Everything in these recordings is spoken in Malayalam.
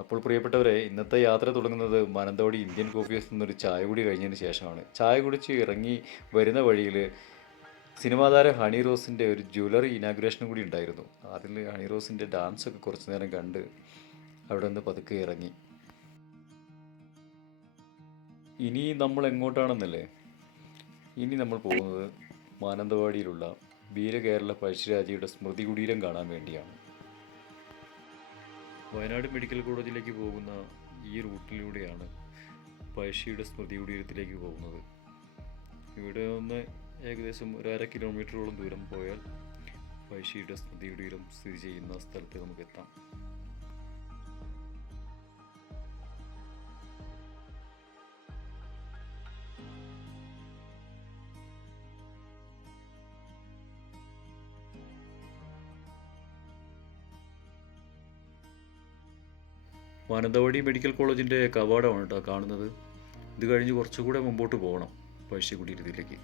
അപ്പോൾ പ്രിയപ്പെട്ടവരെ, ഇന്നത്തെ യാത്ര തുടങ്ങുന്നത് മാനന്തവാടി ഇന്ത്യൻ കോഫി ഹൗസിൽ നിന്നൊരു ചായ കുടി കഴിഞ്ഞതിന് ശേഷമാണ്. ചായ കുടിച്ച് ഇറങ്ങി വരുന്ന വഴിയിൽ സിനിമാ താരം ഹണി റോസിൻ്റെ ഒരു ജ്വല്ലറി ഇനാഗുറേഷനും കൂടി ഉണ്ടായിരുന്നു. അതിൽ ഹണി റോസിൻ്റെ ഡാൻസ് ഒക്കെ കുറച്ച് നേരം കണ്ട് അവിടെ നിന്ന് പതുക്കെ ഇറങ്ങി. ഇനി നമ്മൾ എങ്ങോട്ടാണെന്നല്ലേ? ഇനി നമ്മൾ പോകുന്നത് മാനന്തവാടിയിലുള്ള വീരകേരള പഴശ്ശിരാജയുടെ സ്മൃതി കുടീരം കാണാൻ വേണ്ടിയാണ്. വയനാട് മെഡിക്കൽ കോളേജിലേക്ക് പോകുന്ന ഈ റൂട്ടിലൂടെയാണ് പഴശ്ശിയുടെ സ്മൃതി കുടീരത്തിലേക്ക് പോകുന്നത്. ഇവിടെ നിന്ന് ഏകദേശം ഒരു 1/2 കിലോമീറ്ററോളം ദൂരം പോയാൽ പഴശ്ശിയുടെ സ്മൃതി കുടീരം സ്ഥിതി ചെയ്യുന്ന സ്ഥലത്ത് നമുക്ക് എത്താം. മാനന്തവാടി മെഡിക്കൽ കോളേജിൻ്റെ കവാടമാണ് കേട്ടോ കാണുന്നത്. ഇത് കഴിഞ്ഞ് കുറച്ചുകൂടെ മുമ്പോട്ട് പോകണം പഴശ്ശി കുടീരത്തിലേക്ക്.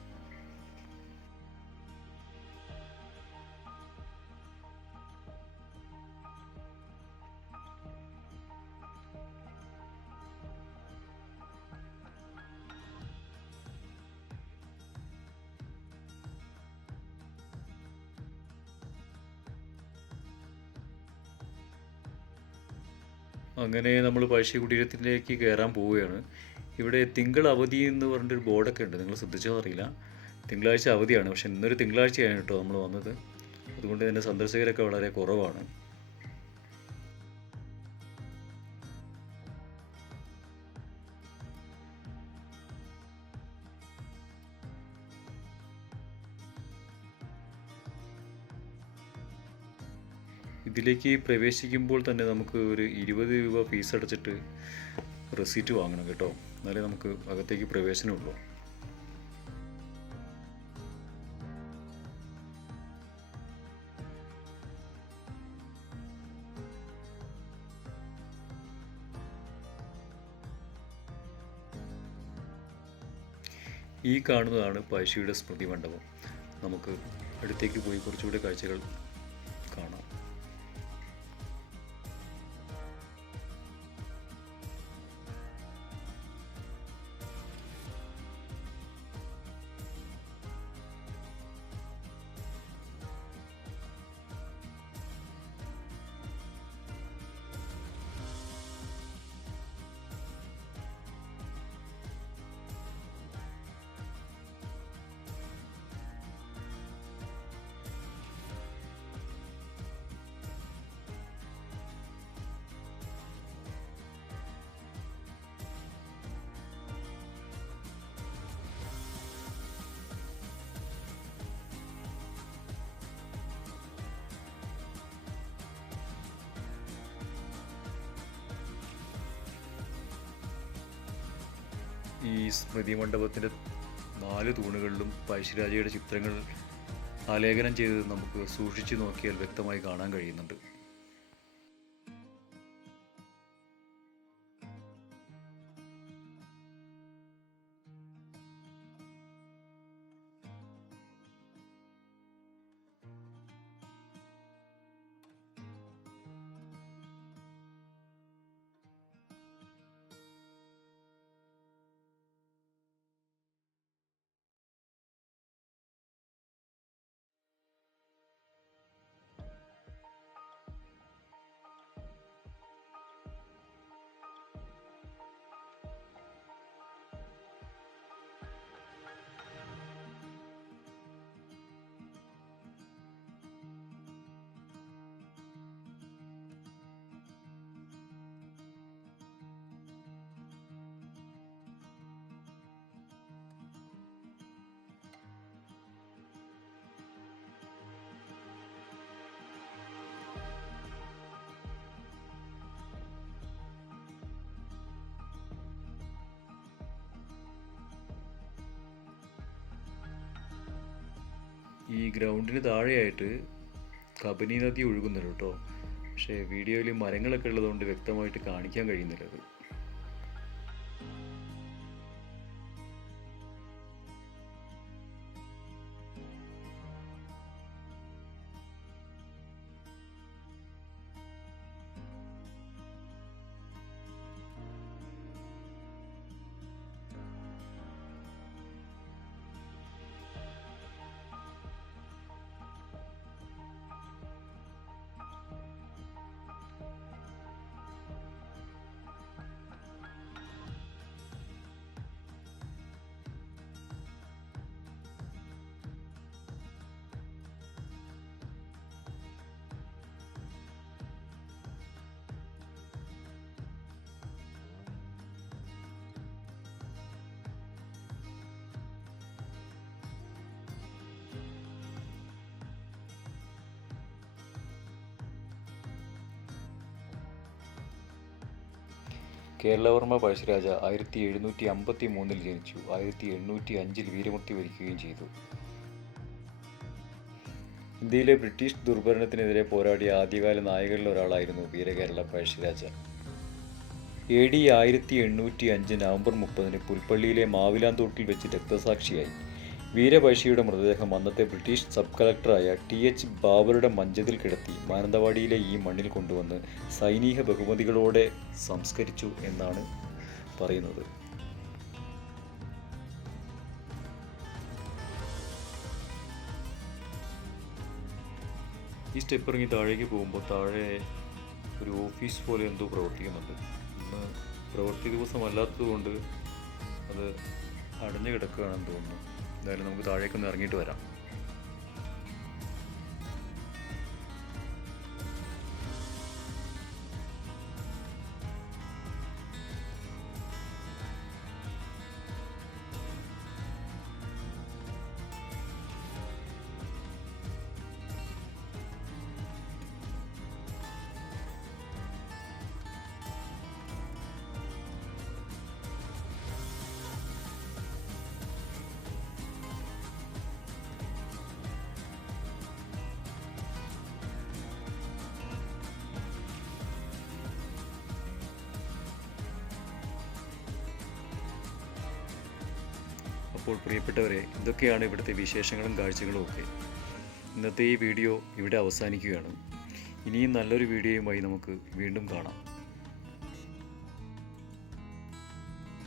അങ്ങനെ നമ്മൾ പഴശ്ശി കുടീരത്തിലേക്ക് കയറാൻ പോവുകയാണ്. ഇവിടെ തിങ്കൾ അവധി എന്ന് പറഞ്ഞിട്ടൊരു ബോർഡൊക്കെ ഉണ്ട്, നിങ്ങൾ ശ്രദ്ധിച്ചോ അറിയില്ല. തിങ്കളാഴ്ച അവധിയാണ്, പക്ഷെ ഇന്നൊരു തിങ്കളാഴ്ചയാണ് കേട്ടോ നമ്മൾ വന്നത്. അതുകൊണ്ട് തന്നെ സന്ദർശകരൊക്കെ വളരെ കുറവാണ്. ഇതിലേക്ക് പ്രവേശിക്കുമ്പോൾ തന്നെ നമുക്ക് ഒരു 20 രൂപ ഫീസ് അടച്ചിട്ട് റെസീറ്റ് വാങ്ങണം കേട്ടോ, എന്നാലേ നമുക്ക് അകത്തേക്ക് പ്രവേശനമുള്ളൂ. ഈ കാണുന്നതാണ് പഴശ്ശിയുടെ സ്മൃതി മണ്ഡപം. നമുക്ക് അടുത്തേക്ക് പോയി കുറച്ചുകൂടി കാഴ്ചകൾ കാണാം. ഈ സ്മൃതി മണ്ഡപത്തിൻ്റെ 4 തൂണുകളിലും പഴശ്ശിരാജയുടെ ചിത്രങ്ങൾ ആലേഖനം ചെയ്ത് നമുക്ക് സൂക്ഷിച്ചു നോക്കിയാൽ വ്യക്തമായി കാണാൻ കഴിയുന്നുണ്ട്. ഈ ഗ്രൗണ്ടിന് താഴെയായിട്ട് കബനി നദി ഒഴുകുന്നുണ്ട് കേട്ടോ, പക്ഷേ വീഡിയോയിൽ മരങ്ങളൊക്കെ ഉള്ളതുകൊണ്ട് വ്യക്തമായിട്ട് കാണിക്കാൻ കഴിയുന്നില്ല അത്. കേരളവർമ്മ പഴശ്ശിരാജ 1753 ജനിച്ചു. 1805 വീരമൃത്യു വരിക്കുകയും ചെയ്തു. ഇന്ത്യയിലെ ബ്രിട്ടീഷ് ദുർഭരണത്തിനെതിരെ പോരാടിയ ആദ്യകാല നായകരിൽ ഒരാളായിരുന്നു വീരകേരള പഴശ്ശിരാജ. AD 1805 നവംബർ 30 പുൽപ്പള്ളിയിലെ മാവിലാന്തോട്ടിൽ വെച്ച് രക്തസാക്ഷിയായി. വീരപഴശ്ശിയുടെ മൃതദേഹം അന്നത്തെ ബ്രിട്ടീഷ് സബ് കളക്ടറായ TH ബാബറുടെ മഞ്ചത്തിൽ കിടത്തി മാനന്തവാടിയിലെ ഈ മണ്ണിൽ കൊണ്ടുവന്ന് സൈനിക ബഹുമതികളോടെ സംസ്കരിച്ചു എന്നാണ് പറയുന്നത്. ഈ സ്റ്റെപ്പ് ഇറങ്ങി താഴേക്ക് പോകുമ്പോൾ താഴെ ഒരു ഓഫീസ് പോലെ എന്തോ പ്രവർത്തിക്കുന്നുണ്ട്. ഇന്ന് പ്രവൃത്തി ദിവസമല്ലാത്തതുകൊണ്ട് അത് അടഞ്ഞു കിടക്കുകയാണെന്ന് തോന്നുന്നു. എന്തായാലും നമുക്ക് താഴേക്കൊന്ന് ഇറങ്ങിയിട്ട് വരാം. അപ്പോൾ പ്രിയപ്പെട്ടവരെ, ഇതൊക്കെയാണ് ഇവിടുത്തെ വിശേഷങ്ങളും കാഴ്ചകളും ഒക്കെ. ഇന്നത്തെ ഈ വീഡിയോ ഇവിടെ അവസാനിക്കുകയാണ്. ഇനിയും നല്ലൊരു വീഡിയോയുമായി നമുക്ക് വീണ്ടും കാണാം.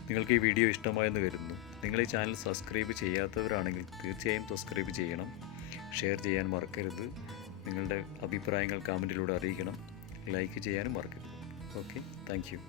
നിങ്ങൾക്ക് ഈ വീഡിയോ ഇഷ്ടമായെന്ന് കരുതുന്നു. നിങ്ങൾ ഈ ചാനൽ സബ്സ്ക്രൈബ് ചെയ്യാത്തവരാണെങ്കിൽ തീർച്ചയായും സബ്സ്ക്രൈബ് ചെയ്യണം. ഷെയർ ചെയ്യാൻ മറക്കരുത്. നിങ്ങളുടെ അഭിപ്രായങ്ങൾ കമൻറ്റിലൂടെ അറിയിക്കണം. ലൈക്ക് ചെയ്യാനും മറക്കരുത്. Okay, thank you.